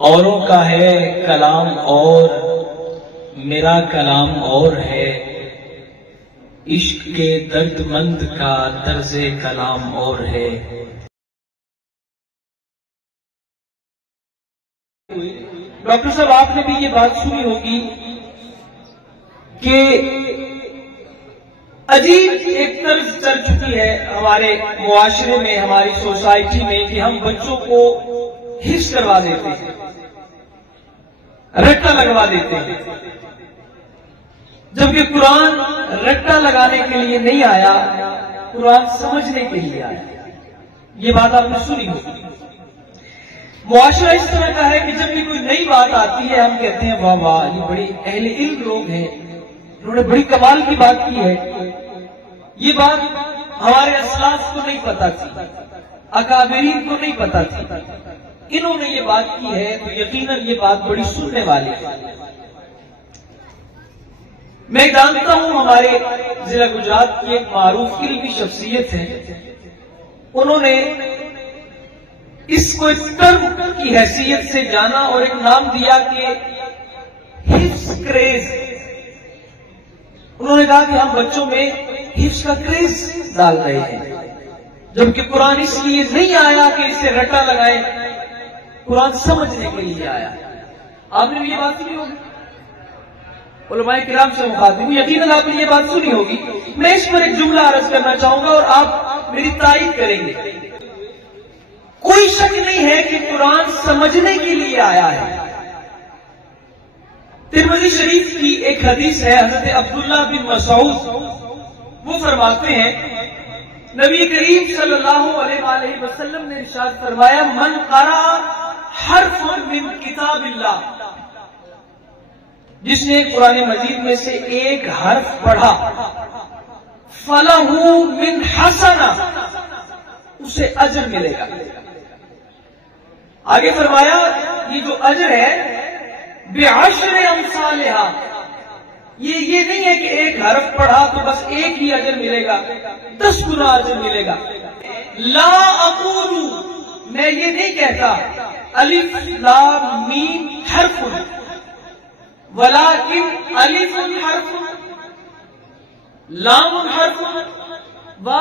اوروں کا ہے کلام اور میرا کلام اور ہے، عشق کے درد مند کا طرز کلام اور ہے۔ ڈاکٹر صاحب آپ نے بھی یہ بات سنی ہوگی کہ عجیب ایک طرز چل چکی ہے ہمارے معاشرے میں، ہماری سوسائٹی میں، کہ ہم بچوں کو حفظ کروا دیتے ہیں، رٹا لگوا دیتے ہیں، جبکہ قرآن رٹا لگانے کے لیے نہیں آیا، قرآن سمجھنے کے لیے آیا۔ یہ بات آپ نے سنی ہوگی۔ معاشرہ اس طرح کا ہے کہ جب بھی کوئی نئی بات آتی ہے ہم کہتے ہیں واہ واہ، یہ بڑے اہل علم لوگ ہیں، انہوں نے بڑی کمال کی بات کی ہے۔ یہ بات ہمارے اسلاف کو نہیں پتا تھی، اکابرین کو نہیں پتا تھی، انہوں نے یہ بات کی ہے تو یقیناً یہ بات بڑی سننے والی ہے۔ میں جانتا ہوں ہمارے ضلع گجرات کی ایک معروف علمی شخصیت ہے، انہوں نے اس کو ایک ٹرم کی حیثیت سے جانا اور ایک نام دیا کہ حفظ کریز۔ انہوں نے کہا کہ ہم بچوں میں حفظ کا کریز ڈال رہے ہیں، جبکہ قرآن اس لیے نہیں آیا کہ اسے رٹا لگائے، قرآن سمجھنے کے لیے آیا۔ آپ نے بھی یہ بات سنی ہوگی، علماء کرام سے مخاطب یقیناً آپ نے یہ بات سنی ہوگی۔ میں اس پر ایک جملہ عرض کرنا چاہوں گا اور آپ میری تائید کریں گے۔ کوئی شک نہیں ہے کہ قرآن سمجھنے کے لیے آیا ہے۔ ترمذی شریف کی ایک حدیث ہے، حضرت عبداللہ بن مسعود وہ فرماتے ہیں نبی کریم صلی اللہ علیہ وآلہ وسلم نے ارشاد فرمایا من قرأ حرف من کتاب اللہ، جس نے قرآن مجید میں سے ایک حرف پڑھا، فلہ من حسنہ، اسے اجر ملے گا۔ آگے فرمایا یہ جو اجر ہے بعشر امثالہا، یہ نہیں ہے کہ ایک حرف پڑھا تو بس ایک ہی اجر ملے گا، 10 گنا اجر ملے گا۔ لا اقول، میں یہ نہیں کہتا الف لام میم حرف، ولکن الف حرف، لام حرف و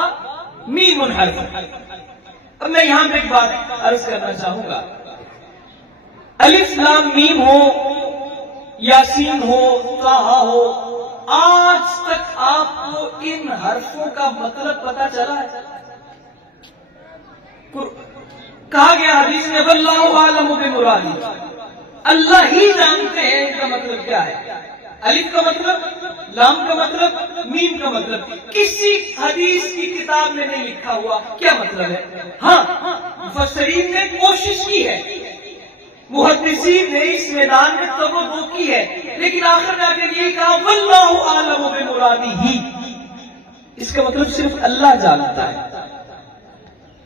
میم حرف۔ اب میں یہاں پہ ایک بات عرض کرنا چاہوں گا، الف لام میم ہو، یاسین ہو، طٰہٰ ہو، آج تک آپ کو ان حرفوں کا مطلب پتا چلا ہے؟ کہا گیا حدیث میں واللہ اعلم بمرادہ، اللہ ہی جانتے ہیں ان کا مطلب کیا ہے۔ الف کا مطلب، لام کا مطلب، میم کا مطلب کسی حدیث کی کتاب میں نہیں لکھا ہوا کیا مطلب ہے۔ ہاں مفسرین نے کوشش کی ہے، محدثین نے اس میدان میں توبہ کی ہے، لیکن آخر میں آ کر یہ کہا واللہ اعلم بمرادہ، اس کا مطلب صرف اللہ جانتا ہے۔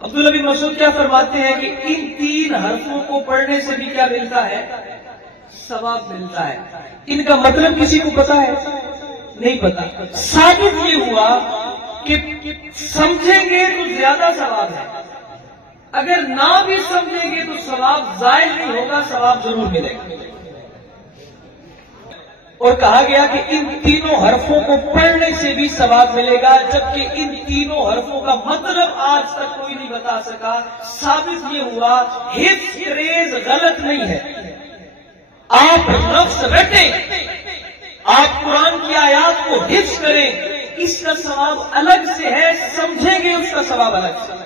عبداللہ بن مسعود کیا فرماتے ہیں کہ ان 3 حرفوں کو پڑھنے سے بھی کیا ملتا ہے؟ ثواب ملتا ہے۔ ان کا مطلب کسی کو پتا ہے؟ نہیں پتا۔ ثابت یہ ہوا کہ سمجھیں گے تو زیادہ ثواب ہے، اگر نہ بھی سمجھیں گے تو ثواب ضائع نہیں ہوگا، ثواب ضرور ملے گا۔ اور کہا گیا کہ ان 3 حرفوں کو پڑھنے سے بھی ثواب ملے گا، جبکہ ان 3 حرفوں کا مطلب آج تک کوئی نہیں بتا سکا۔ ثابت یہ ہوا حفظ کریز غلط نہیں ہے، آپ لفظ رٹیں، آپ قرآن کی آیات کو حفظ کریں، اس کا ثواب الگ سے ہے، سمجھیں گے اس کا ثواب الگ سے۔